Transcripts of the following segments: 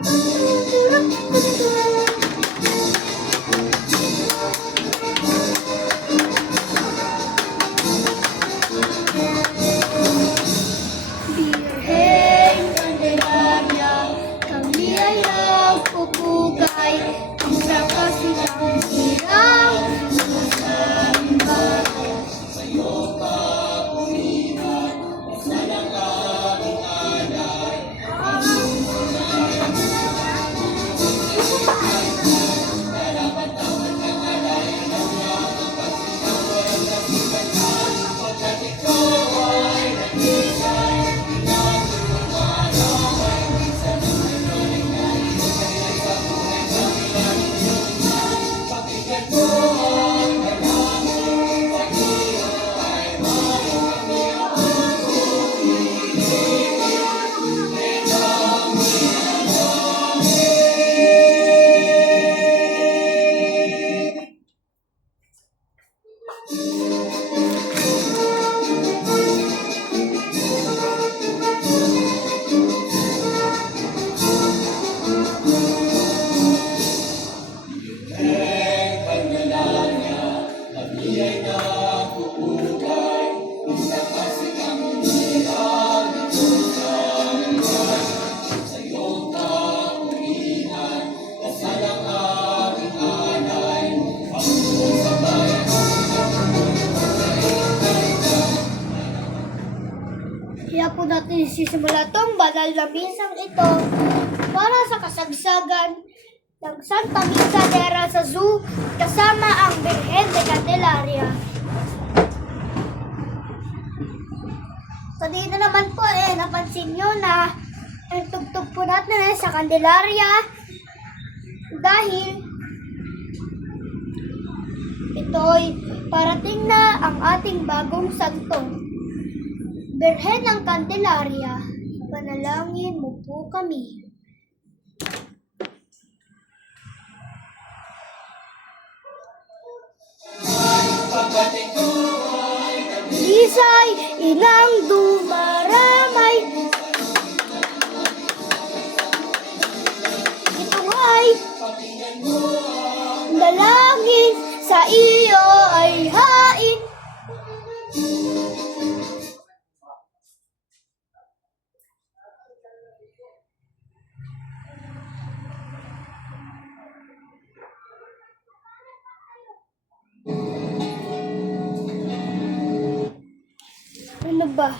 Birhen Candelaria, kami ay nagpupugay, ang sa kasilang hirang sa aming bahay. Sa'yo ka umihan, salang aming alay. Kaya po natin sisimula itong banal na misang ito para sa kasagsagan ng Santa Misa de Aranzazu kasama ang Birhen de Candelaria. Kanina naman po napansin nyo na ang tugtog po natin sa Candelaria dahil ito'y parating na ang ating bagong santo. Birhen ng Candelaria, panalangin mo po kami. Lisay, inang dumaramay, ito ay dalangin sa iyo ay hain. Ano ba?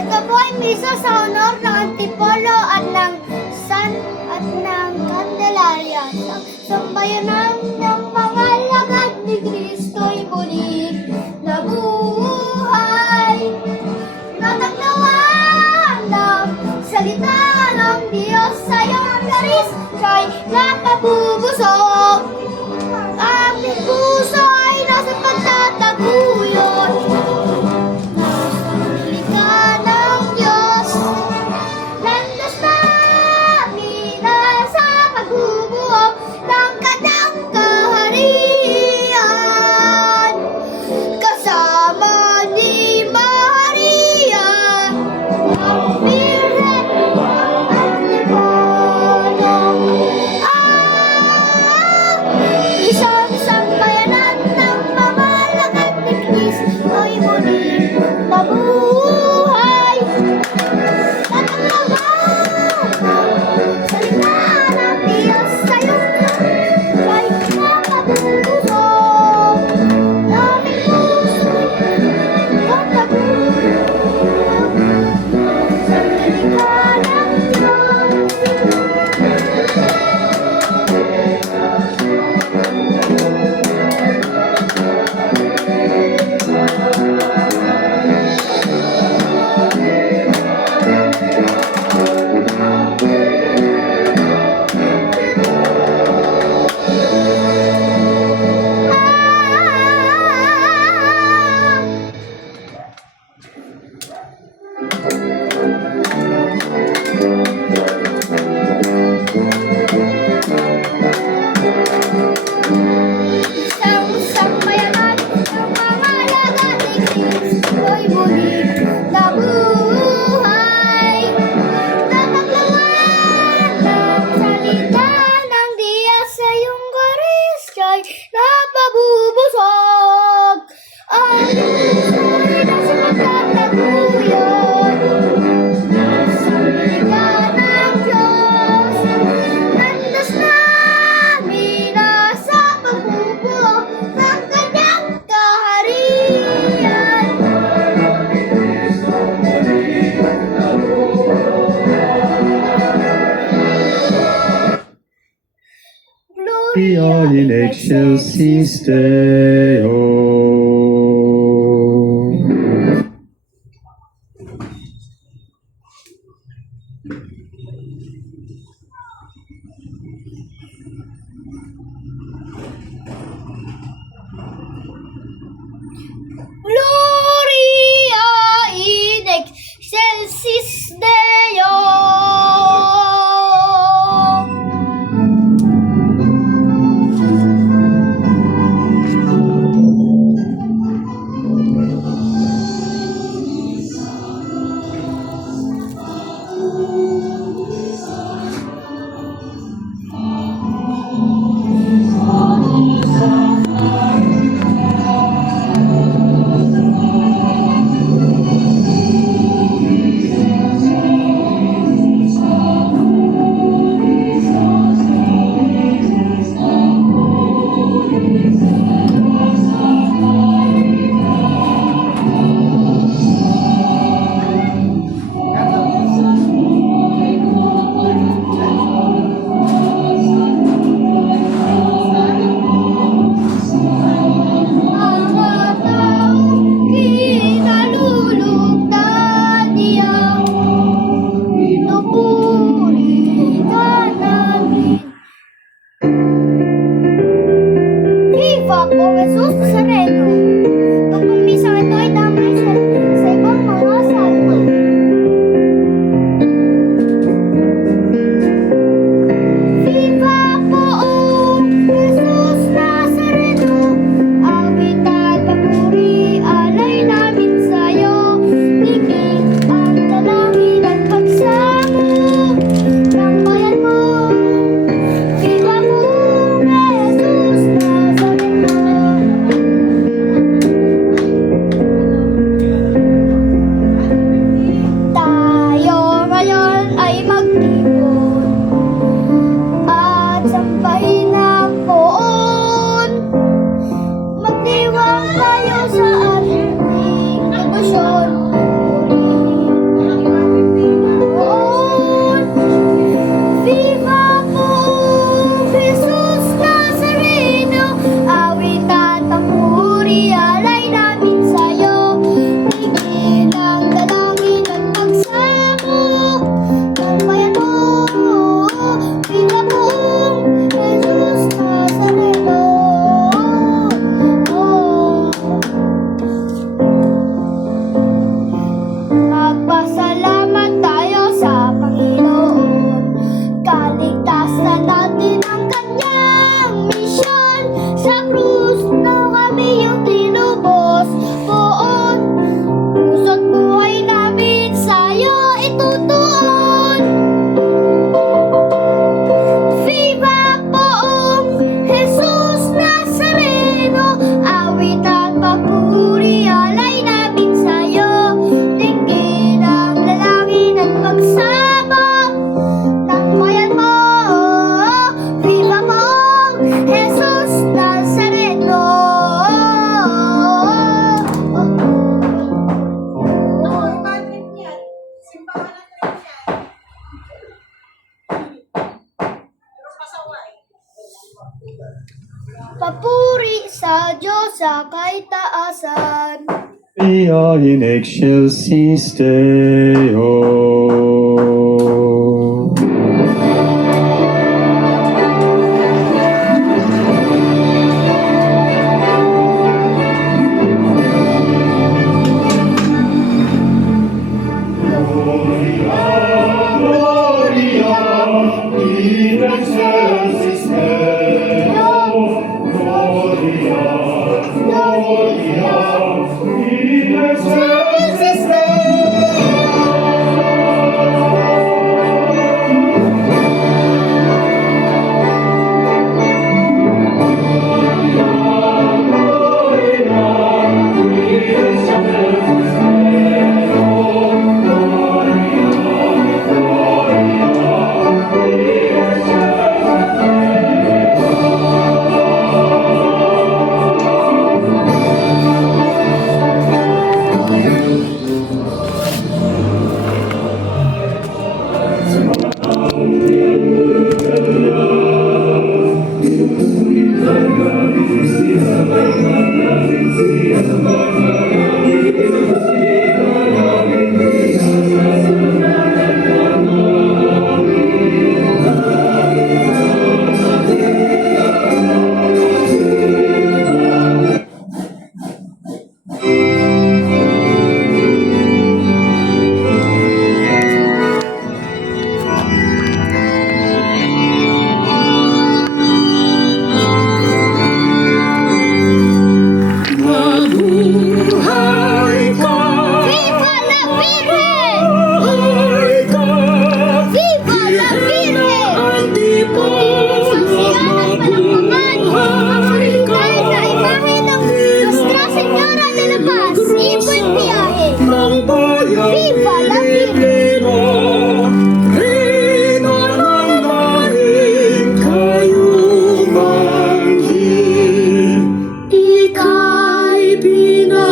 Ito po ay misa sa honor ng Antipolo at ng Candelaria. Sa sambayanan ng pangalagad ni Kristo'y muli nabuhay. Nataglawan ng salita ng Diyos sa iyong garis kay napabubusog. Ang puso ay nasa pagtataguyod. Landas namin sa pagbubuo ng kanyang Gloria in excelsis Deo. Gloria in excelsis Deo. Viva po Jesus Nazareno. Itong misang ito ay damay sa ibang mga salmo. Viva po Jesus Nazareno. Awitan, papuri, alay namin sa'yo. Tingin ang dalangin at pagsamo ng bayan mo. Viva po Jesus Nazareno. Tayo ngayon ay magtipon at sambahin ang poon. Magdiwang tayo sa ating debosyon. Poon. Viva po Jesus Nazareno. Awitan, papuri, alay namin sa'yo. Tingin ang dalangin at pagsamo ng bayan mo. Viva po Jesus Nazareno. Magpasalamat tayo sa Panginoon. Kaligtasan natin ang kanyang misyon. Sa krus na kami yung tinubos. Poon, puso't buhay namin sa'yo itutuon. Viva poong Jesus Nazareno. Awitan, papuri, alay namin sa'yo. Tingin ang dalangin at pagsamo ng bayan mo. Viva poong Jesus Nazareno. Papuri sa Diyos sa kaitaasan. Gloria in excelsis Deo.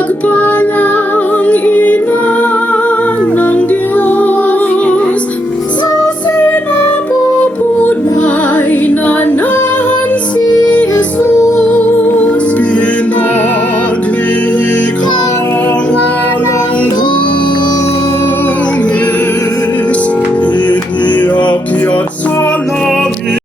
pagpala